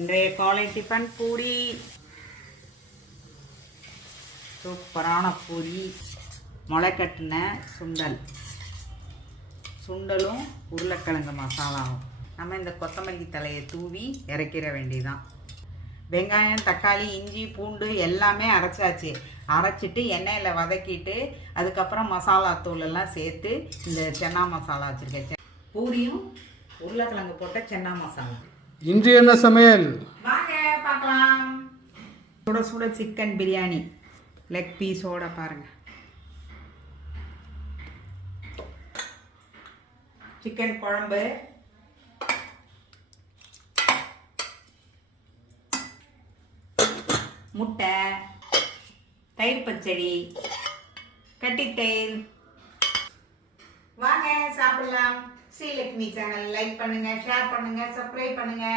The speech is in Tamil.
இன்றைய காலை டிஃபன் பூரி. சூப்பரான பூரி, முளைக்கட்டின சுண்டலும் உருளைக்கிழங்கு மசாலாவும். நம்ம இந்த கொத்தமல்லி தலையை தூவி இறக்கிற வேண்டியதான். வெங்காயம், தக்காளி, இஞ்சி, பூண்டு எல்லாமே அரைச்சாச்சு. அரைச்சிட்டு எண்ணெயில் வதக்கிட்டு அதுக்கப்புறம் மசாலா தூள் எல்லாம் சேர்த்து இந்த சென்னா மசாலா வச்சுருக்கேன். பூரியும் உருளைக்கிழங்கு போட்ட சென்னா மசாலா. இன்று என்ன சமையல்? வாங்க பார்க்கலாம். சுட சுட சிக்கன் பிரியாணி லெக் பீஸோட பாருங்க. சிக்கன் குழம்பு, முட்டை, தயிர் பச்சடி, கட்டித்தயிர். வாங்க சாப்பிடலாம். ஸ்ரீலக்ஷ்மி சேனல் லைக் பண்ணுங்க, ஷேர் பண்ணுங்க, சப்ஸ்கிரைப் பண்ணுங்க.